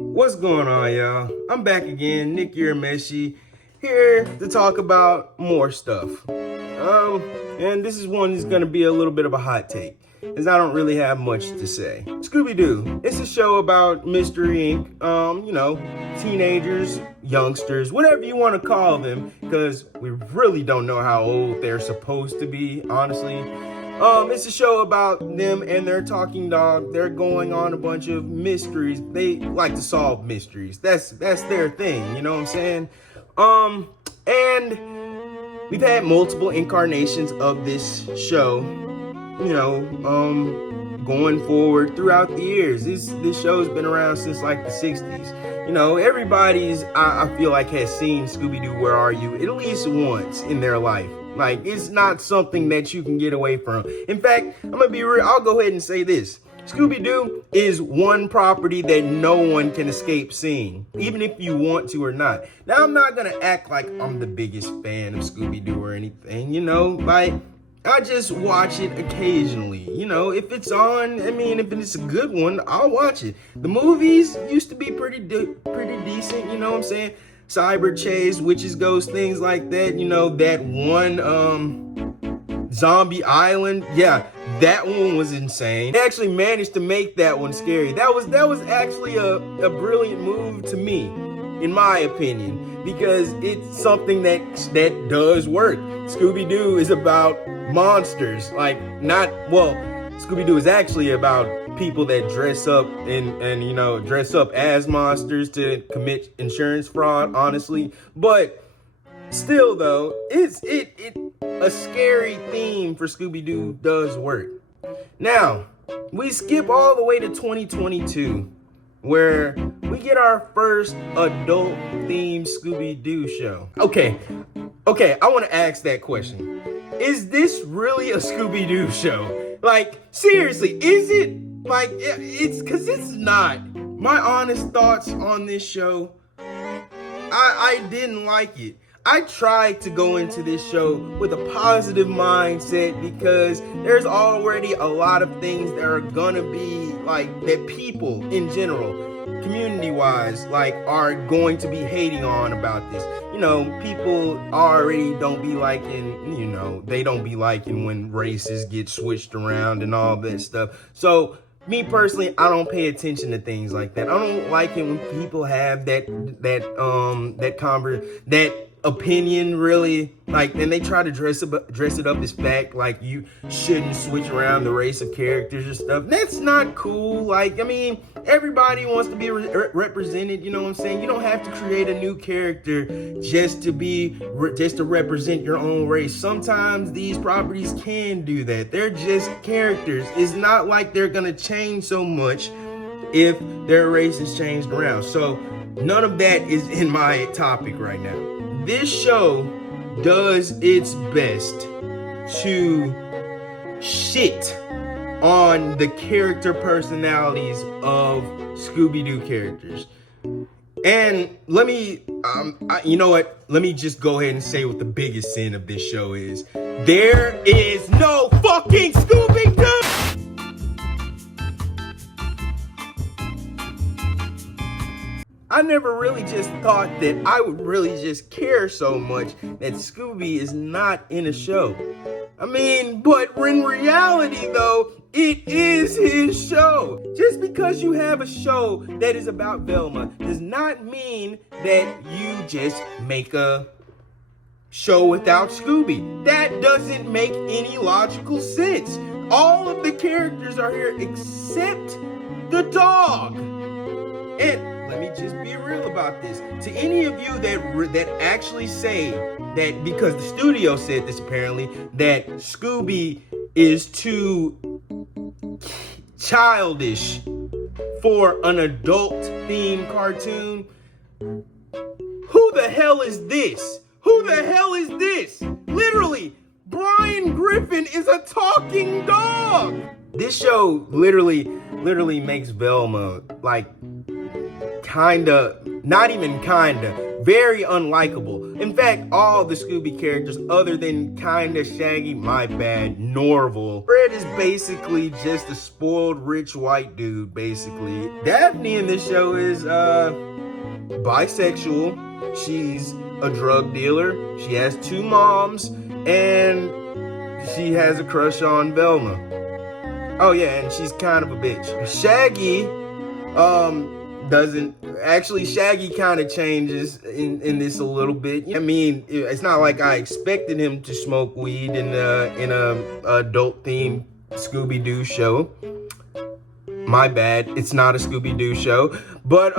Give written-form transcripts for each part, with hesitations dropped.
What's going on, y'all? I'm back again, Nick Urameshi, here to talk about more stuff. And this is one that's gonna be a little bit of a hot take, as I don't really have much to say. Scooby-Doo, it's a show about Mystery Inc., teenagers, youngsters, whatever you want to call them, because we really don't know how old they're supposed to be, honestly. It's a show about them and their talking dog. They're going on a bunch of mysteries. They like to solve mysteries. That's their thing, you know what I'm saying? And we've had multiple incarnations of this show, going forward throughout the years. This show's been around since like the 60s. Everybody's, I feel like, has seen Scooby-Doo, Where Are You? At least once in their life. Like, it's not something that you can get away from. In fact, I'm gonna be real, I'll go ahead and say this. Scooby-Doo is one property that no one can escape seeing, even if you want to or not. Now, I'm not gonna act like I'm the biggest fan of Scooby-Doo or anything, I just watch it occasionally. If it's on, if it's a good one, I'll watch it. The movies used to be pretty decent, you know what I'm saying? Cyber Chase, Witches, Ghosts, things like that. That one Zombie Island. Yeah, that one was insane. They actually managed to make that one scary. That was actually a brilliant move to me, in my opinion, because it's something that does work. Scooby-Doo is about monsters. Scooby-Doo is actually about people that dress up and dress up as monsters to commit insurance fraud, honestly. But still, though, it's a scary theme for Scooby-Doo does work. Now, we skip all the way to 2022, where we get our first adult-themed Scooby-Doo show. Okay, I want to ask that question. Is this really a Scooby-Doo show? Like, seriously, is it? Like, it's because it's not. My honest thoughts on this show, I didn't like it. I tried to go into this show with a positive mindset because there's already a lot of things that are gonna be like that people in general, community-wise, are going to be hating on about this. People already don't be liking, they don't be liking when races get switched around and all that stuff. So me personally, I don't pay attention to things like that. I don't like it when people have that opinion, really, and they try to dress it up as fact, like you shouldn't switch around the race of characters and stuff. That's not cool. Everybody wants to be represented, you know what I'm saying? You don't have to create a new character just to represent your own race. Sometimes these properties can do that. They're just characters. It's not like they're gonna change so much if their race is changed around. So none of that is in my topic right now. This show does its best to shit on the character personalities of Scooby-Doo characters. And let me, you know what? Let me just go ahead and say what the biggest sin of this show is. There is no fucking Scooby-Doo! I never really just thought that I would really just care so much that Scooby is not in a show. But in reality, though, it is his show. Just because you have a show that is about Velma does not mean that you just make a show without Scooby. That doesn't make any logical sense. All of the characters are here except the dog. And let me just be real about this. To any of you that actually say that, because the studio said this apparently, that Scooby is too childish for an adult-themed cartoon, who the hell is this? Who the hell is this? Literally, Brian Griffin is a talking dog. This show literally makes Velma, not even very unlikable. In fact, all the Scooby characters, other than kinda Shaggy, my bad, Norval, Fred is basically just a spoiled rich white dude, basically. Daphne in this show is bisexual. She's a drug dealer. She has 2 moms, and she has a crush on Velma. Oh yeah, and she's kind of a bitch. Shaggy, doesn't actually. Shaggy kind of changes in this a little bit. I mean, it's not like I expected him to smoke weed in a adult themed Scooby-Doo show. My bad, it's not a Scooby-Doo show. But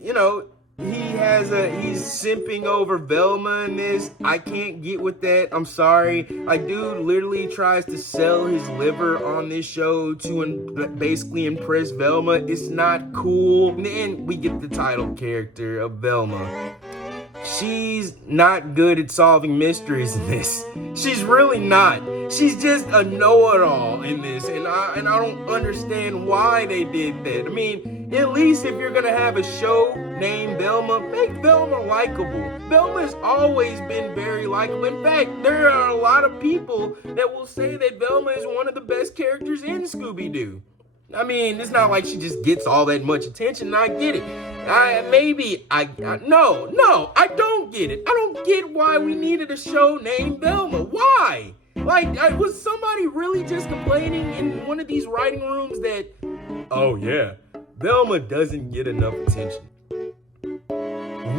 you know, he's simping over Velma in this. I can't get with that. I'm sorry. Like, dude literally tries to sell his liver on this show to basically impress Velma. It's not cool. And then we get the title character of Velma. She's not good at solving mysteries in this. She's really not. She's just a know-it-all in this, and I don't understand why they did that. I mean, at least if you're gonna have a show named Velma, make Velma likable. Velma's always been very likable. In fact, there are a lot of people that will say that Velma is one of the best characters in Scooby-Doo. I mean, it's not like she just gets all that much attention, and I get it. No, I don't get it. I don't get why we needed a show named Velma. Why? Like, was somebody really just complaining in one of these writing rooms that, oh yeah, Velma doesn't get enough attention?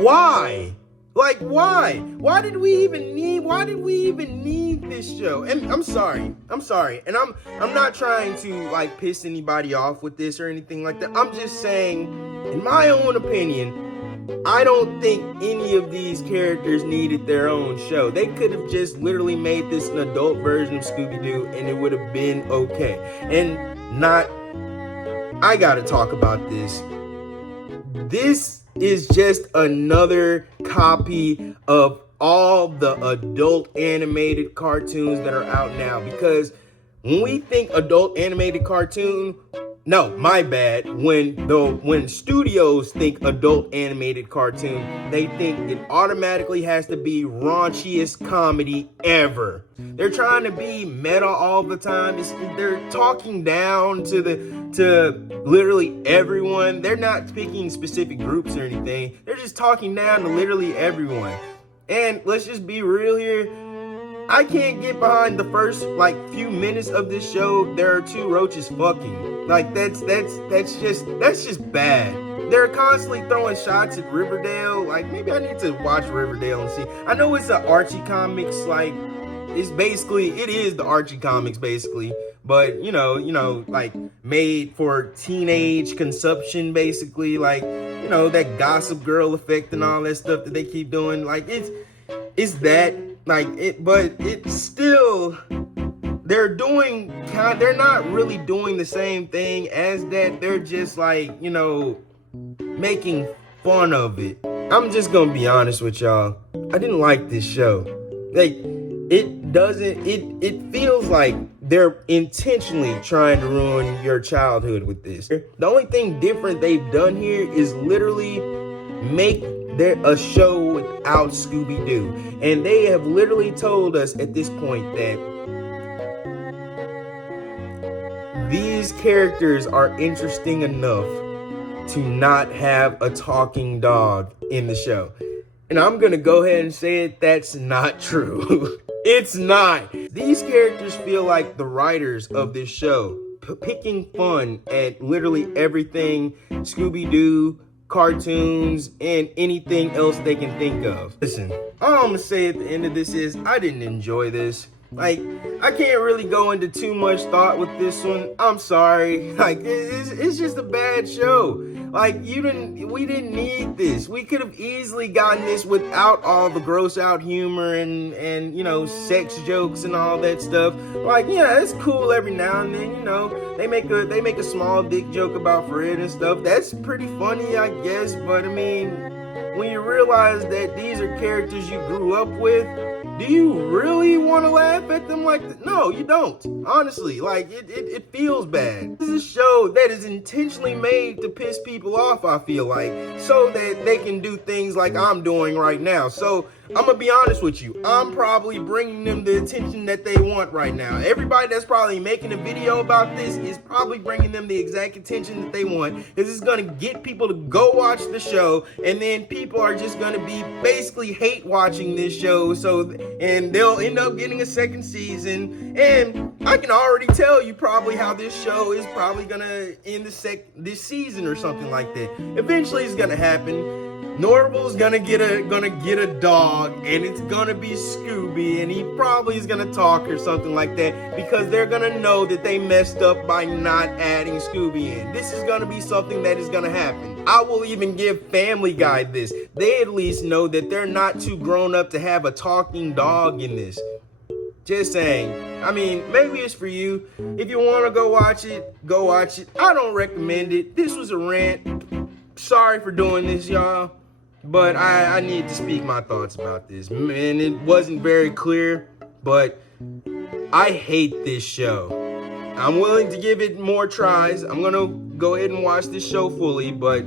Why? Like, why? Why did we even need this show? And I'm sorry. And I'm not trying to like piss anybody off with this or anything like that. I'm just saying, in my own opinion, I don't think any of these characters needed their own show. They could have just literally made this an adult version of Scooby-Doo and it would have been okay. And not, I gotta talk about this. This is just another copy of all the adult animated cartoons that are out now. Because when we think adult animated cartoon, no, my bad. When studios think adult animated cartoon, they think it automatically has to be raunchiest comedy ever. They're trying to be meta all the time. They're talking down to literally everyone. They're not picking specific groups or anything. They're just talking down to literally everyone. And let's just be real here. I can't get behind the first like few minutes of this show. There are 2 roaches fucking. Like that's just bad. They're constantly throwing shots at Riverdale. Like, maybe I need to watch Riverdale and see. I know it's a Archie Comics, like it is the Archie Comics basically, but you know, like made for teenage consumption basically, like, you know, that Gossip Girl effect and all that stuff that they keep doing. Like it's that. Like it, but it's still, they're not really doing the same thing as that. They're just like, you know, making fun of it. I'm just gonna be honest with y'all. I didn't like this show. Like, it feels like they're intentionally trying to ruin your childhood with this. The only thing different they've done here is literally make a show without Scooby-Doo. And they have literally told us at this point that these characters are interesting enough to not have a talking dog in the show. And I'm gonna go ahead and say it, that's not true. It's not. These characters feel like the writers of this show, picking fun at literally everything Scooby-Doo, cartoons, and anything else they can think of. Listen, all I'm gonna say at the end of this is I didn't enjoy this. Like, I can't really go into too much thought with this one. I'm sorry. Like, it's just a bad show. Like, we didn't need this. We could have easily gotten this without all the gross out humor and you know, sex jokes and all that stuff. Like, yeah, it's cool every now and then, you know. They make a small dick joke about Fred and stuff. That's pretty funny, I guess, but I mean, when you realize that these are characters you grew up with, do you really want to laugh at them like that? No, you don't. Honestly, like, it feels bad. This is a show that is intentionally made to piss people off, I feel like, so that they can do things like I'm doing right now. So, I'm gonna be honest with you. I'm probably bringing them the attention that they want right now. Everybody that's probably making a video about this is probably bringing them the exact attention that they want, because it's gonna get people to go watch the show, and then people are just gonna be basically hate watching this show, and they'll end up getting a second season. And I can already tell you probably how this show is probably gonna end this season or something like that. Eventually it's gonna happen. Norval's gonna get a dog, and it's gonna be Scooby, and he probably is gonna talk or something like that, because they're gonna know that they messed up by not adding Scooby in. This is gonna be something that is gonna happen. I will even give Family Guy this. They at least know that they're not too grown up to have a talking dog in this. Just saying. I mean, maybe it's for you. If you wanna go watch it, go watch it. I don't recommend it. This was a rant. Sorry for doing this, y'all. But I need to speak my thoughts about this. And it wasn't very clear, but I hate this show. I'm willing to give it more tries. I'm gonna go ahead and watch this show fully, but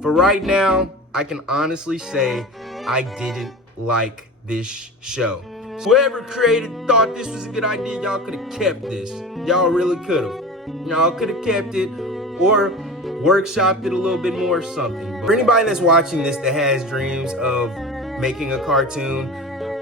for right now, I can honestly say I didn't like this show. Whoever thought this was a good idea, y'all could have kept this. Y'all really could have. Y'all could have kept it, or workshopped it a little bit more or something. But for anybody that's watching this that has dreams of making a cartoon,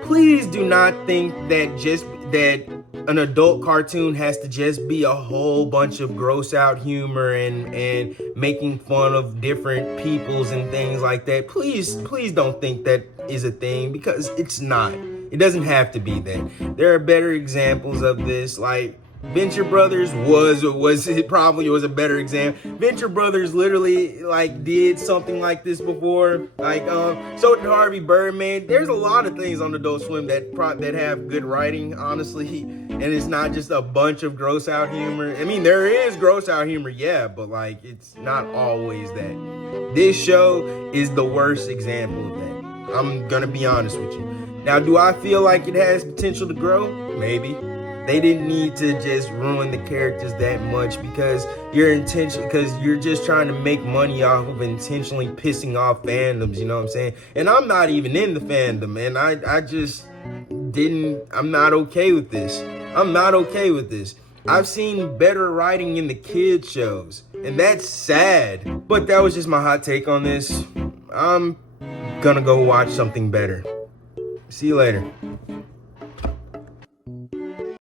please do not think that an adult cartoon has to just be a whole bunch of gross out humor and making fun of different peoples and things like that. Please don't think that is a thing, because it's not. It doesn't have to be that. There are better examples of this, like Venture Brothers was a better example. Venture Brothers literally did something like this before. So did Harvey Birdman. There's a lot of things on Adult Swim that have good writing, honestly, and it's not just a bunch of gross out humor. I mean, there is gross out humor, yeah, but it's not always that. This show is the worst example of that. I'm gonna be honest with you. Now, do I feel like it has potential to grow? Maybe. They didn't need to just ruin the characters that much, because you're just trying to make money off of intentionally pissing off fandoms, you know what I'm saying? And I'm not even in the fandom, and I'm not okay with this. I'm not okay with this. I've seen better writing in the kids shows, and that's sad. But that was just my hot take on this. I'm gonna go watch something better. See you later.